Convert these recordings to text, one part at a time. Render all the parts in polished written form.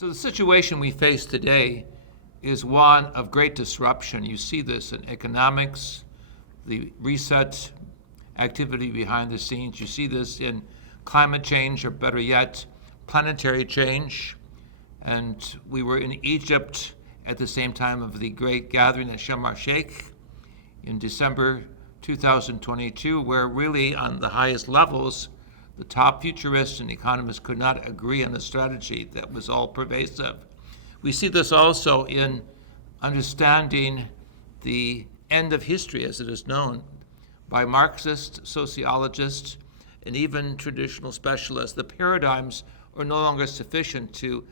So the situation we face today is one of great disruption. You see this in economics, the reset activity behind the scenes. You see this in climate change, or better yet, planetary change. And we were in Egypt at the same time of the great gathering at Sharm el-Sheikh in December 2022, where really on the highest levels, the top futurists and economists could not agree on a strategy that was all pervasive. We see this also in understanding the end of history as it is known by Marxist sociologists and even traditional specialists. The paradigms are no longer sufficient to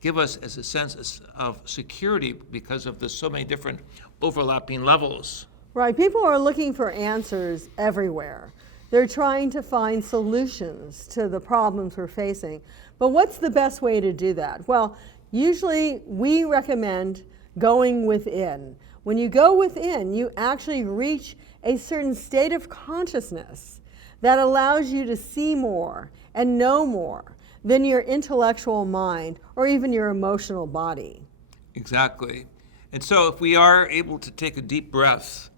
give us as a sense of security because of the so many different overlapping levels. Right, people are looking for answers everywhere. They're trying to find solutions to the problems we're facing. But what's the best way to do that? Well, usually we recommend going within. When you go within, you actually reach a certain state of consciousness that allows you to see more and know more than your intellectual mind or even your emotional body. Exactly. And so if we are able to take a deep breath,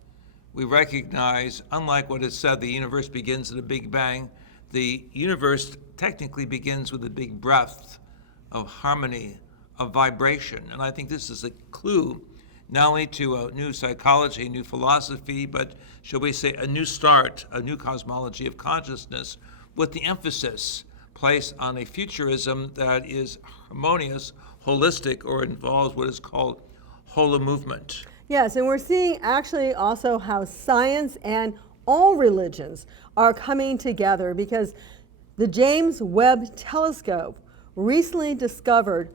we recognize, unlike what is said, the universe begins at a big bang, the universe technically begins with a big breath of harmony, of vibration. And I think this is a clue not only to a new psychology, a new philosophy, but shall we say a new start, a new cosmology of consciousness, with the emphasis placed on a futurism that is harmonious, holistic, or involves what is called Holomovement. Yes, and we're seeing actually also how science and all religions are coming together, because the James Webb Telescope recently discovered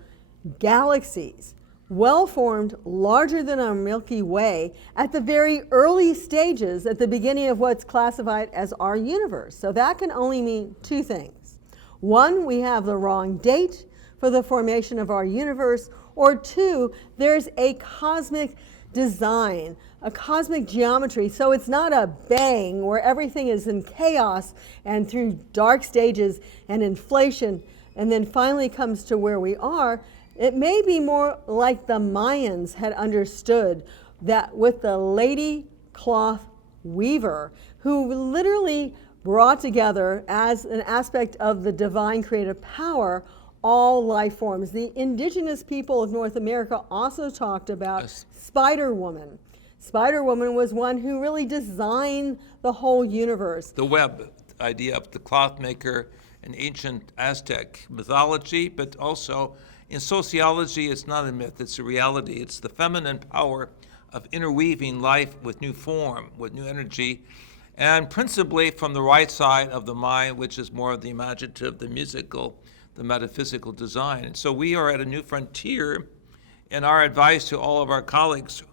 galaxies well-formed, larger than our Milky Way, at the very early stages at the beginning of what's classified as our universe. So that can only mean two things. One, we have the wrong date for the formation of our universe, or two, there's a cosmic design, a cosmic geometry. So it's not a bang where everything is in chaos and through dark stages and inflation and then finally comes to where we are. It may be more like the Mayans had understood, that with the lady cloth weaver, who literally brought together as an aspect of the divine creative power all life forms. The indigenous people of North America also talked about Spider Woman. Spider Woman was one who really designed the whole universe. The web idea of the cloth maker in ancient Aztec mythology, but also in sociology, it's not a myth, it's a reality. It's the feminine power of interweaving life with new form, with new energy, and principally from the right side of the mind, which is more of the imaginative, the musical, the metaphysical design. And so we are at a new frontier, and our advice to all of our colleagues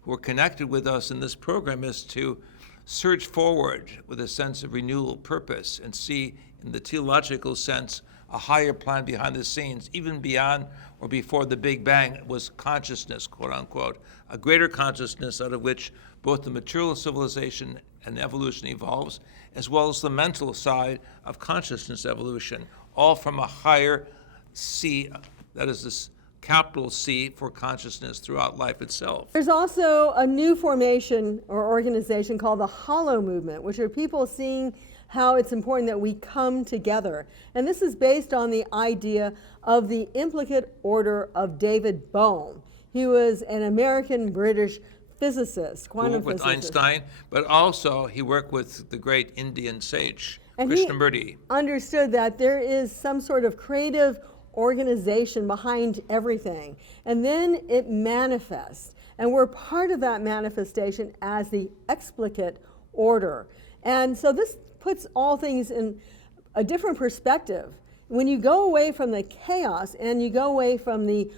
who are connected with us in this program is to surge forward with a sense of renewal purpose and see, in the theological sense, a higher plan behind the scenes, even beyond or before the Big Bang was consciousness, quote unquote, a greater consciousness out of which both the material civilization and evolution evolves, as well as the mental side of consciousness evolution, all from a higher C, that is this capital C for consciousness throughout life itself. There's also a new formation or organization called the Holomovement, which are people seeing how it's important that we come together. And this is based on the idea of the Implicate order of David Bohm. He was an American-British physicist, quantum with physicist. Einstein, but also he worked with the great Indian sage, And Krishnamurti. he understood that there is some sort of creative organization behind everything. And then it manifests. And we're part of that manifestation as the Explicate order. And so this puts all things in a different perspective. When you go away from the chaos and you go away from the,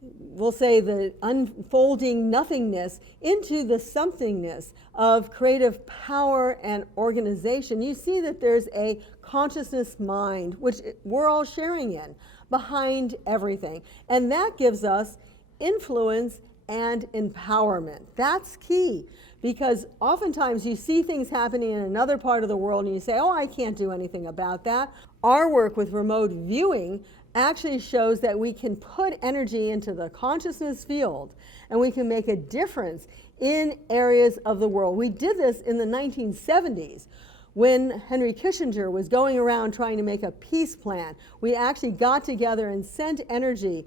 we'll say, the unfolding nothingness into the somethingness of creative power and organization, you see that there's a consciousness mind, which we're all sharing in, behind everything. And that gives us influence and empowerment. That's key, because oftentimes you see things happening in another part of the world and you say, oh, I can't do anything about that. Our work with remote viewing actually shows that we can put energy into the consciousness field and we can make a difference in areas of the world. We did this in the 1970s when Henry Kissinger was going around trying to make a peace plan. We actually got together and sent energy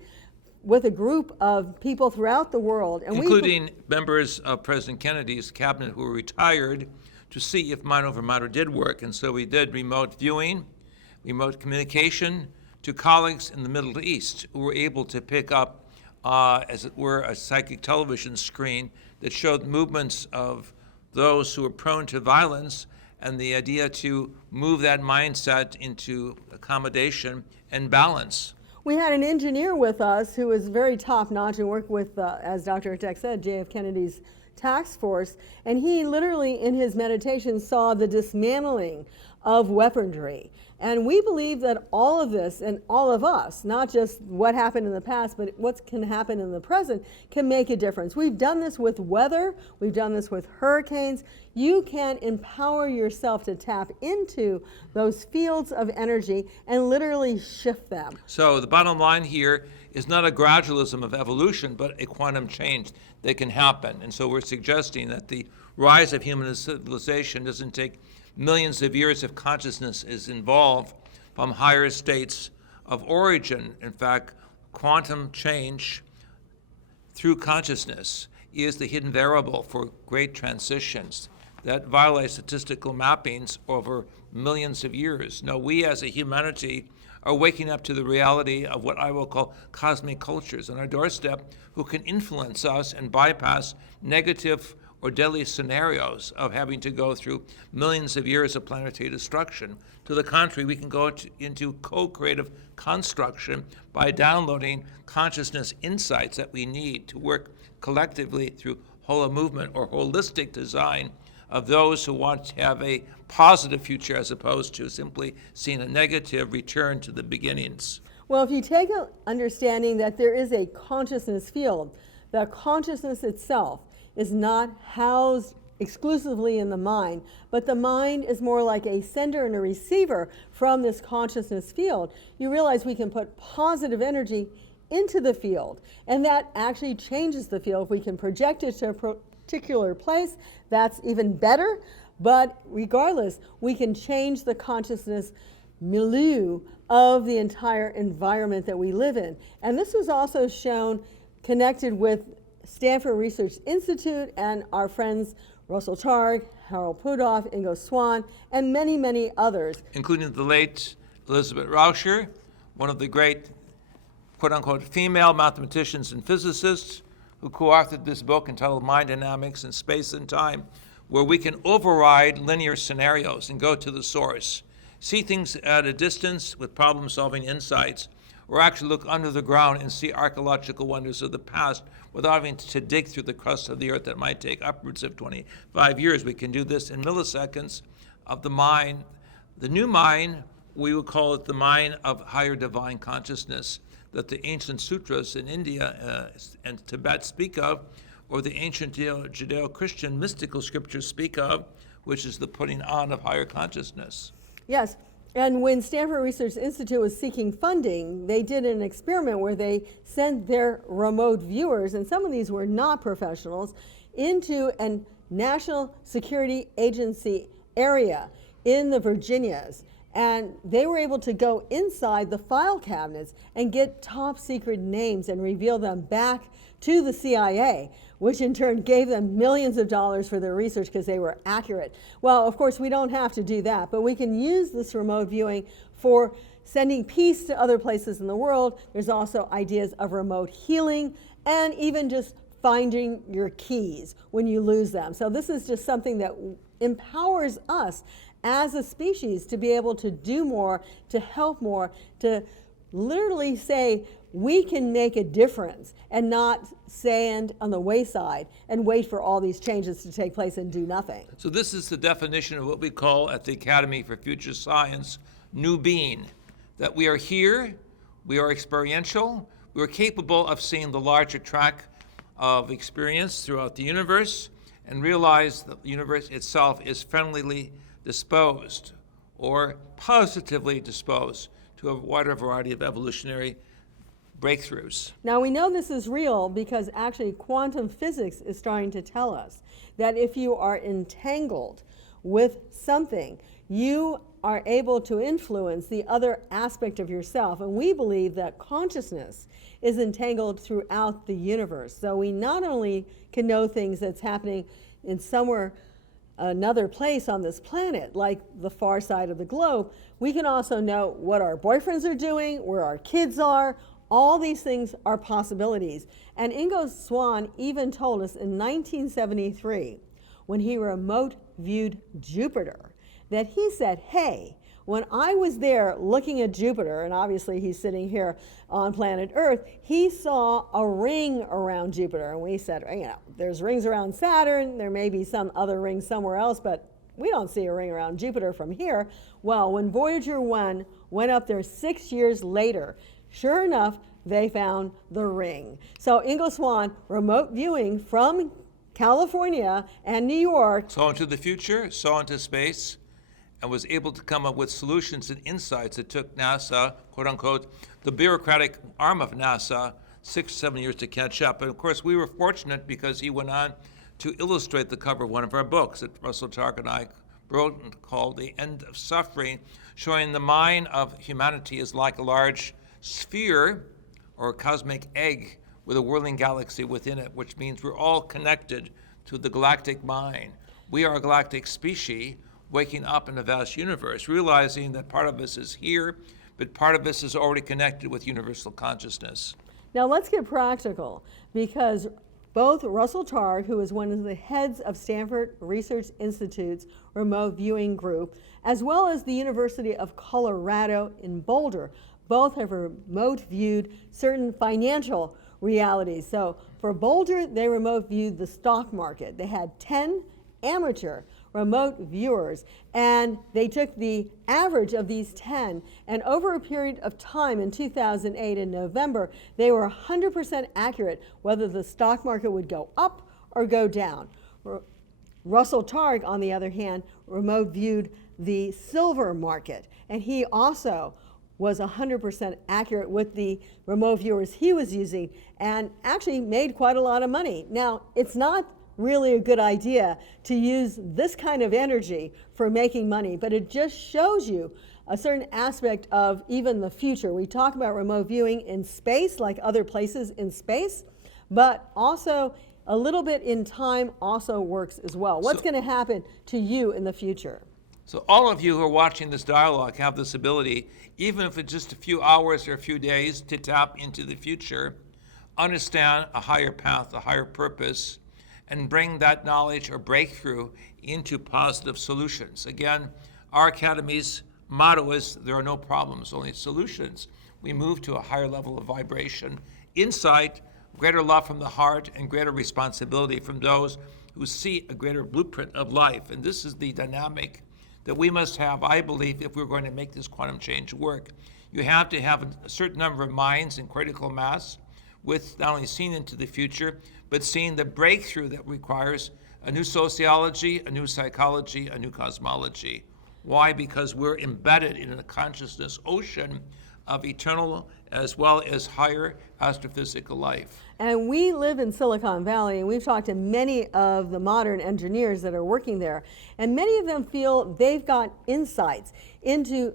with a group of people throughout the world. And including members of President Kennedy's cabinet who were retired, to see if mind over matter did work. And so we did remote viewing, remote communication to colleagues in the Middle East who were able to pick up, as it were, a psychic television screen that showed movements of those who were prone to violence, and the idea to move that mindset into accommodation and balance. We had an engineer with us who was very top-notch and worked with, as Dr. Hurtak said, J.F. Kennedy's task force, and he literally in his meditation saw the dismantling of weaponry. And we believe that all of this and all of us, not just what happened in the past, but what can happen in the present, can make a difference. We've done this with weather, we've done this with hurricanes. You can empower yourself to tap into those fields of energy and literally shift them. So the bottom line here is not a gradualism of evolution, but a quantum change that can happen. And so we're suggesting that the rise of human civilization doesn't take millions of years if consciousness is involved from higher states of origin. In fact, quantum change through consciousness is the hidden variable for great transitions that violate statistical mappings over millions of years. Now, we as a humanity are waking up to the reality of what I will call cosmic cultures on our doorstep who can influence us and bypass negative or deadly scenarios of having to go through millions of years of planetary destruction. To the contrary, we can go into co-creative construction by downloading consciousness insights that we need to work collectively through holomovement or holistic design of those who want to have a positive future as opposed to simply seeing a negative return to the beginnings. Well, if you take an understanding that there is a consciousness field, the consciousness itself is not housed exclusively in the mind, but the mind is more like a sender and a receiver from this consciousness field. You realize we can put positive energy into the field, and that actually changes the field. If we can project it to a particular place, that's even better, but regardless, we can change the consciousness milieu of the entire environment that we live in. And this was also shown connected with Stanford Research Institute and our friends Russell Targ, Harold Pudov, Ingo Swann, and many, many others. Including the late Elizabeth Rauscher, one of the great, quote-unquote, female mathematicians and physicists who co-authored this book entitled Mind Dynamics in Space and Time, where we can override linear scenarios and go to the source, see things at a distance with problem-solving insights, or actually look under the ground and see archaeological wonders of the past without having to dig through the crust of the earth that might take upwards of 25 years. We can do this in milliseconds of the mind. The new mind, we would call it the mind of higher divine consciousness that the ancient sutras in India and Tibet speak of, or the ancient Judeo-Christian mystical scriptures speak of, which is the putting on of higher consciousness. Yes. And when Stanford Research Institute was seeking funding, they did an experiment where they sent their remote viewers, and some of these were not professionals, into a national security agency area in the Virginias. And they were able to go inside the file cabinets and get top secret names and reveal them back to the CIA, which in turn gave them millions of dollars for their research because they were accurate. Well, of course, we don't have to do that, but we can use this remote viewing for sending peace to other places in the world. There's also ideas of remote healing and even just finding your keys when you lose them. So this is just something that empowers us as a species to be able to do more, to help more, to literally say we can make a difference and not stand on the wayside and wait for all these changes to take place and do nothing. So this is the definition of what we call at the Academy for Future Science, new being, that we are here, we are experiential, we are capable of seeing the larger track of experience throughout the universe and realize that the universe itself is friendlily disposed or positively disposed to a wider variety of evolutionary breakthroughs. Now we know this is real because actually quantum physics is starting to tell us that if you are entangled with something, you are able to influence the other aspect of yourself. And we believe that consciousness is entangled throughout the universe. So we not only can know things that's happening in somewhere another place on this planet, like the far side of the globe, we can also know what our boyfriends are doing, where our kids are. All these things are possibilities. And Ingo Swann even told us in 1973, when he remote viewed Jupiter, that he said, hey, when I was there looking at Jupiter, and obviously he's sitting here on planet Earth, he saw a ring around Jupiter. And we said, you know, there's rings around Saturn, there may be some other rings somewhere else, but we don't see a ring around Jupiter from here. Well, when Voyager 1 went up there 6 years later, sure enough, they found the ring. So Ingo Swann, remote viewing from California and New York. Saw into the future, saw into space, and was able to come up with solutions and insights that took NASA, quote unquote, the bureaucratic arm of NASA, 6 or 7 years to catch up. And of course, we were fortunate because he went on to illustrate the cover of one of our books that Russell Targ and I wrote called The End of Suffering, showing the mind of humanity is like a large sphere or a cosmic egg with a whirling galaxy within it, which means we're all connected to the galactic mind. We are a galactic species waking up in a vast universe, realizing that part of us is here, but part of us is already connected with universal consciousness. Now let's get practical, because both Russell Targ, who is one of the heads of Stanford Research Institute's remote viewing group, as well as the University of Colorado in Boulder, both have remote viewed certain financial realities. So for Boulder, they remote viewed the stock market. They had 10 amateur remote viewers, and they took the average of these 10, and over a period of time in 2008 in November, they were 100% accurate whether the stock market would go up or go down. Russell Targ, on the other hand, remote viewed the silver market, and he also was 100% accurate with the remote viewers he was using, and actually made quite a lot of money. Now, it's not really a good idea to use this kind of energy for making money, but it just shows you a certain aspect of even the future. We talk about remote viewing in space, like other places in space, but also a little bit in time also works as well. What's going to happen to you in the future? So all of you who are watching this dialogue have this ability, even if it's just a few hours or a few days, to tap into the future, understand a higher path, a higher purpose, and bring that knowledge or breakthrough into positive solutions. Again, our Academy's motto is there are no problems, only solutions. We move to a higher level of vibration, insight, greater love from the heart, and greater responsibility from those who see a greater blueprint of life. And this is the dynamic that we must have, I believe, if we're going to make this quantum change work. You have to have a certain number of minds in critical mass with not only seeing into the future, but seeing the breakthrough that requires a new sociology, a new psychology, a new cosmology. Why? Because we're embedded in a consciousness ocean of eternal as well as higher astrophysical life. And we live in Silicon Valley, and we've talked to many of the modern engineers that are working there, and many of them feel they've got insights into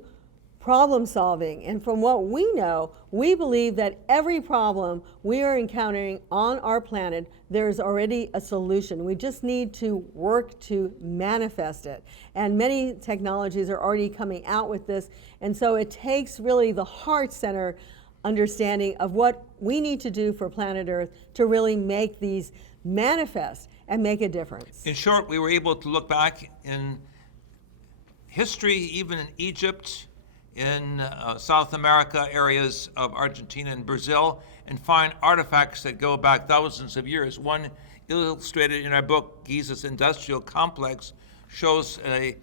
problem solving. And from what we know, we believe that every problem we are encountering on our planet, there's already a solution. We just need to work to manifest it. And many technologies are already coming out with this. And so it takes really the heart center understanding of what we need to do for planet Earth to really make these manifest and make a difference. In short, we were able to look back in history, even in Egypt, in South America, areas of Argentina and Brazil, and find artifacts that go back thousands of years. One illustrated in our book, Giza's Industrial Complex, shows a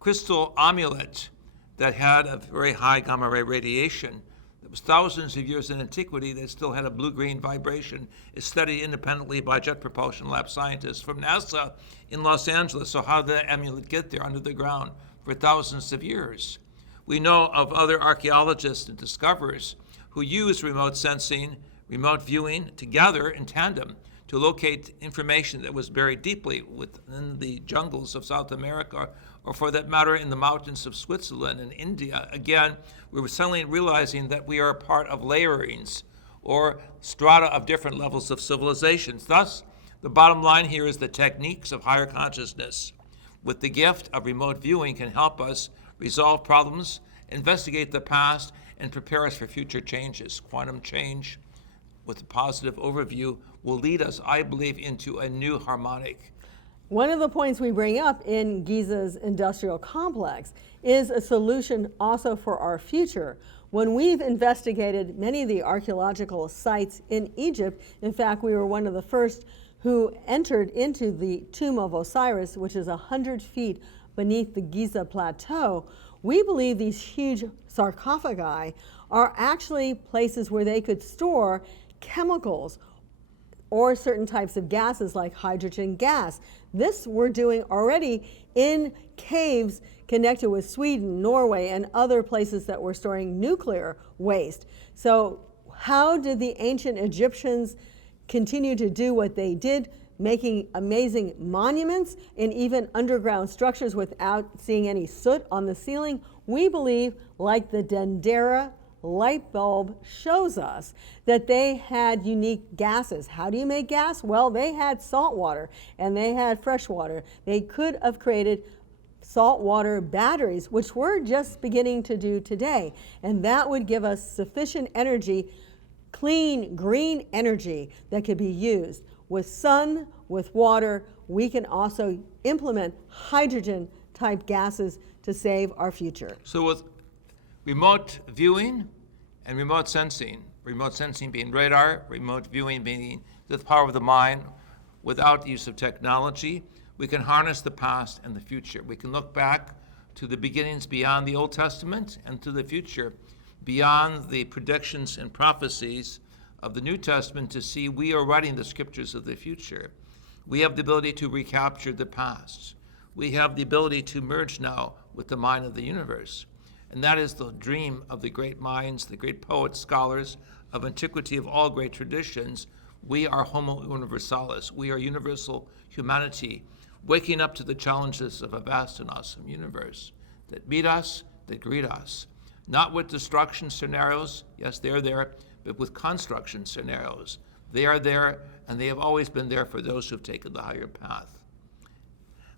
crystal amulet that had a very high gamma ray radiation. That was thousands of years in antiquity that still had a blue-green vibration. It's studied independently by Jet Propulsion Lab scientists from NASA in Los Angeles. So how did the amulet get there under the ground for thousands of years? We know of other archaeologists and discoverers who use remote sensing, remote viewing together in tandem to locate information that was buried deeply within the jungles of South America, or for that matter, in the mountains of Switzerland and India. Again, we were suddenly realizing that we are a part of layerings or strata of different levels of civilizations. Thus, the bottom line here is the techniques of higher consciousness with the gift of remote viewing can help us resolve problems, investigate the past, and prepare us for future changes. Quantum change, with a positive overview, will lead us, I believe, into a new harmonic. One of the points we bring up in Giza's industrial complex is a solution also for our future. When we've investigated many of the archaeological sites in Egypt, in fact, we were one of the first who entered into the tomb of Osiris, which is 100 feet beneath the Giza plateau. We believe these huge sarcophagi are actually places where they could store chemicals or certain types of gases like hydrogen gas. This we're doing already in caves connected with Sweden, Norway, and other places that were storing nuclear waste. So how did the ancient Egyptians continue to do what they did, making amazing monuments and even underground structures without seeing any soot on the ceiling? We believe, like the Dendera light bulb shows us, that they had unique gases. How do you make gas? Well, they had salt water and they had fresh water. They could have created saltwater batteries, which we're just beginning to do today. And that would give us sufficient energy, clean, green energy that could be used. With sun, with water, we can also implement hydrogen type gases to save our future. So with remote viewing and remote sensing being radar, remote viewing being the power of the mind without use of technology, we can harness the past and the future. We can look back to the beginnings beyond the Old Testament and to the future beyond the predictions and prophecies of the New Testament to see we are writing the scriptures of the future. We have the ability to recapture the past. We have the ability to merge now with the mind of the universe. And that is the dream of the great minds, the great poets, scholars of antiquity, of all great traditions. We are Homo universalis. We are universal humanity, waking up to the challenges of a vast and awesome universe that meet us, that greet us. Not with destruction scenarios, yes, they're there, but with construction scenarios. They are there, and they have always been there for those who have taken the higher path.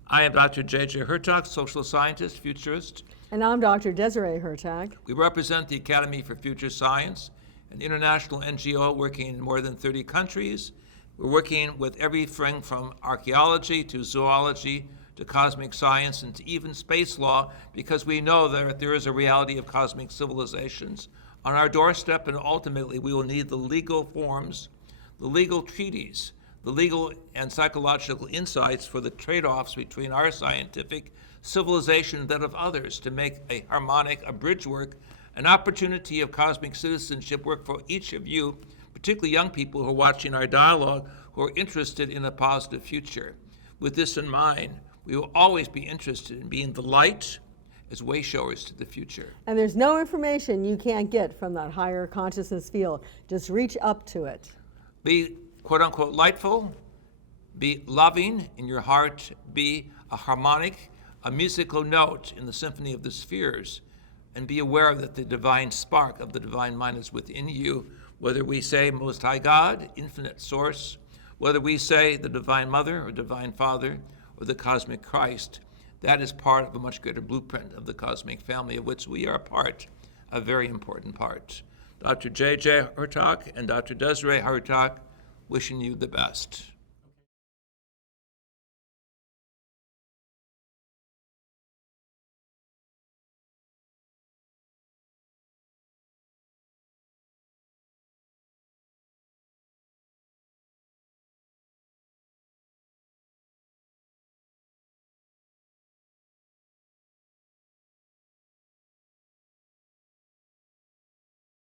I am Dr. J.J. Hurtak, social scientist, futurist. And I'm Dr. Desiree Hurtak. We represent the Academy for Future Science, an international NGO working in more than 30 countries. We're working with everything from archaeology to zoology to cosmic science and to even space law, because we know that there is a reality of cosmic civilizations on our doorstep, and ultimately we will need the legal forms, the legal treaties, the legal and psychological insights for the trade-offs between our scientific civilization and that of others to make a harmonic, a bridge work, an opportunity of cosmic citizenship work for each of you, particularly young people who are watching our dialogue, who are interested in a positive future. With this in mind, we will always be interested in being the light as way showers to the future. And there's no information you can't get from that higher consciousness field. Just reach up to it. Be quote unquote lightful, be loving in your heart, be a harmonic, a musical note in the symphony of the spheres, and be aware that the divine spark of the divine mind is within you, whether we say Most High God, infinite source, whether we say the Divine Mother or Divine Father or the Cosmic Christ. That is part of a much greater blueprint of the cosmic family of which we are a part, a very important part. Dr. J.J. Hurtak and Dr. Desiree Hurtak, wishing you the best.